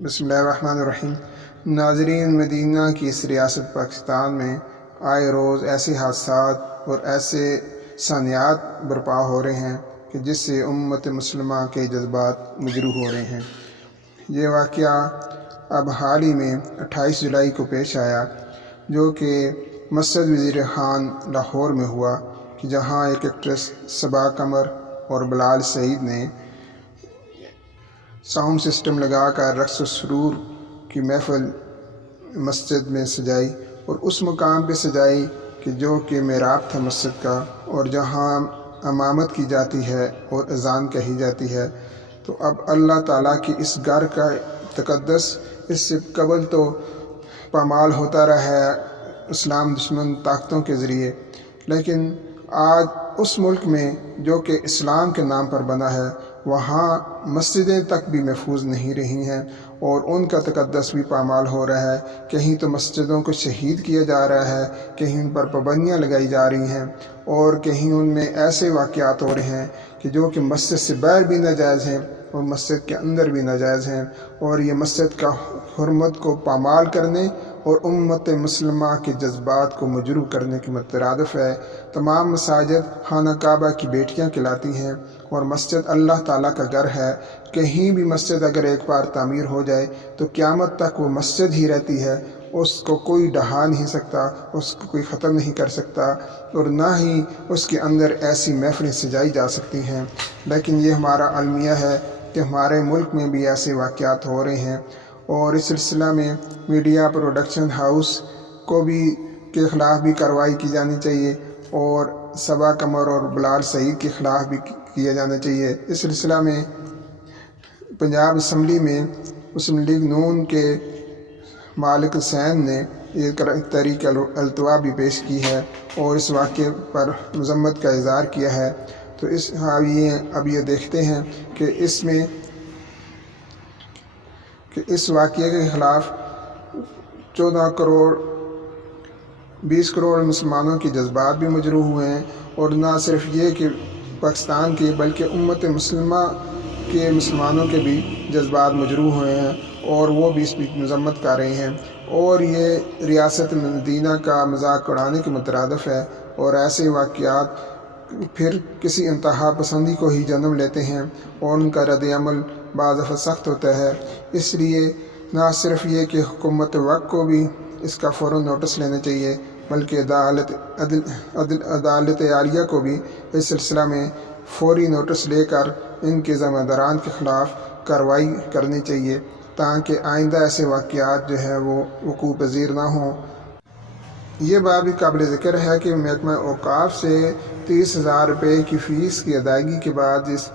بسم اللہ الرحمن الرحیم۔ ناظرین، مدینہ کی اس ریاست پاکستان میں آئے روز ایسے حادثات اور ایسے ثانیات برپا ہو رہے ہیں کہ جس سے امت مسلمہ کے جذبات مجروح ہو رہے ہیں۔ یہ واقعہ اب حال ہی میں 28 جولائی کو پیش آیا، جو کہ مسجد وزیر خان لاہور میں ہوا، کہ جہاں ایک ایکٹریس صبا قمر اور بلال سعید نے ساؤنڈ سسٹم لگا کر رقص و سرور کی محفل مسجد میں سجائی، اور اس مقام پہ سجائی کہ جو کہ محراب تھا مسجد کا، اور جہاں امامت کی جاتی ہے اور اذان کہی جاتی ہے۔ تو اب اللہ تعالیٰ کی اس گھر کا تقدس اس سے قبل تو پامال ہوتا رہا ہے اسلام دشمن طاقتوں کے ذریعے، لیکن آج اس ملک میں جو کہ اسلام کے نام پر بنا ہے، وہاں مسجدیں تک بھی محفوظ نہیں رہی ہیں اور ان کا تقدس بھی پامال ہو رہا ہے۔ کہیں تو مسجدوں کو شہید کیا جا رہا ہے، کہیں ان پر پابندیاں لگائی جا رہی ہیں، اور کہیں ان میں ایسے واقعات ہو رہے ہیں کہ جو کہ مسجد سے باہر بھی ناجائز ہیں اور مسجد کے اندر بھی ناجائز ہیں، اور یہ مسجد کا حرمت کو پامال کرنے اور امت مسلمہ کے جذبات کو مجروح کرنے کے مترادف ہے۔ تمام مساجد خانہ کعبہ کی بیٹیاں کہلاتی ہیں، اور مسجد اللہ تعالیٰ کا گھر ہے۔ کہیں بھی مسجد اگر ایک بار تعمیر ہو جائے تو قیامت تک وہ مسجد ہی رہتی ہے، اس کو کوئی ڈھا نہیں سکتا، اس کو کوئی ختم نہیں کر سکتا، اور نہ ہی اس کے اندر ایسی محفلیں سجائی جا سکتی ہیں۔ لیکن یہ ہمارا المیہ ہے کہ ہمارے ملک میں بھی ایسے واقعات ہو رہے ہیں، اور اس سلسلہ میں میڈیا پروڈکشن ہاؤس کو بھی کے خلاف بھی کارروائی کی جانی چاہیے، اور صبا قمر اور بلال سعید کے خلاف بھی کیا جانا چاہیے۔ اس سلسلہ میں پنجاب اسمبلی میں مسلم لیگ نون کے مالک حسین نے ایک تحریک التوا بھی پیش کی ہے اور اس واقعے پر مذمت کا اظہار کیا ہے۔ تو اب یہ دیکھتے ہیں کہ اس واقعے کے خلاف 14 کروڑ 20 کروڑ مسلمانوں کے جذبات بھی مجروح ہوئے ہیں، اور نہ صرف یہ کہ پاکستان کے بلکہ امت مسلمہ کے مسلمانوں کے بھی جذبات مجروح ہوئے ہیں، اور وہ بھی اس کی مذمت کر رہے ہیں، اور یہ ریاست مدینہ کا مذاق اڑانے کے مترادف ہے، اور ایسے واقعات پھر کسی انتہا پسندی کو ہی جنم لیتے ہیں اور ان کا رد عمل بعض دفعہ سخت ہوتا ہے۔ اس لیے نہ صرف یہ کہ حکومت وقت کو بھی اس کا فوراً نوٹس لینا چاہیے، بلکہ عدالت عالیہ کو بھی اس سلسلہ میں فوری نوٹس لے کر ان کے ذمہ داران کے خلاف کارروائی کرنی چاہیے، تاکہ آئندہ ایسے واقعات جو ہے وہ وقوع پذیر نہ ہوں۔ یہ بات بھی قابل ذکر ہے کہ محکمہ اوقاف سے 30,000 روپے کی فیس کی ادائیگی کے بعد اس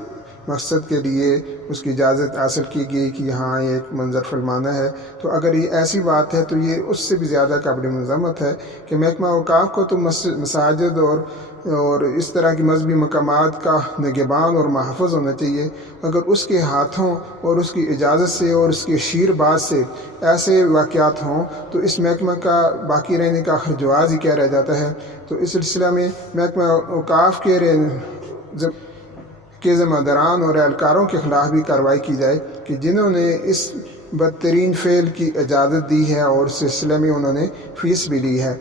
مقصد کے لیے اس کی اجازت حاصل کی گئی کہ یہاں ایک منظر فلمانا ہے۔ تو اگر یہ ایسی بات ہے تو یہ اس سے بھی زیادہ قابل مذمت ہے کہ محکمہ اوقاف کو تو مساجد اور اس طرح کی مذہبی مقامات کا نگہبان اور محافظ ہونا چاہیے۔ اگر اس کے ہاتھوں اور اس کی اجازت سے اور اس کی شیر باز سے ایسے واقعات ہوں تو اس محکمہ کا باقی رہنے کا آخر جواز ہی کیا رہ جاتا ہے۔ تو اس سلسلہ میں محکمہ اوقاف کے ذمہ داران اور اہلکاروں کے خلاف بھی کارروائی کی جائے کہ جنہوں نے اس بدترین فعل کی اجازت دی ہے اور اس سلسلے میں انہوں نے فیس بھی لی ہے۔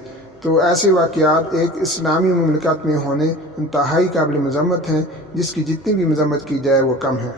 تو ایسے واقعات ایک اسلامی مملکت میں ہونے انتہائی قابل مذمت ہیں، جس کی جتنی بھی مذمت کی جائے وہ کم ہے۔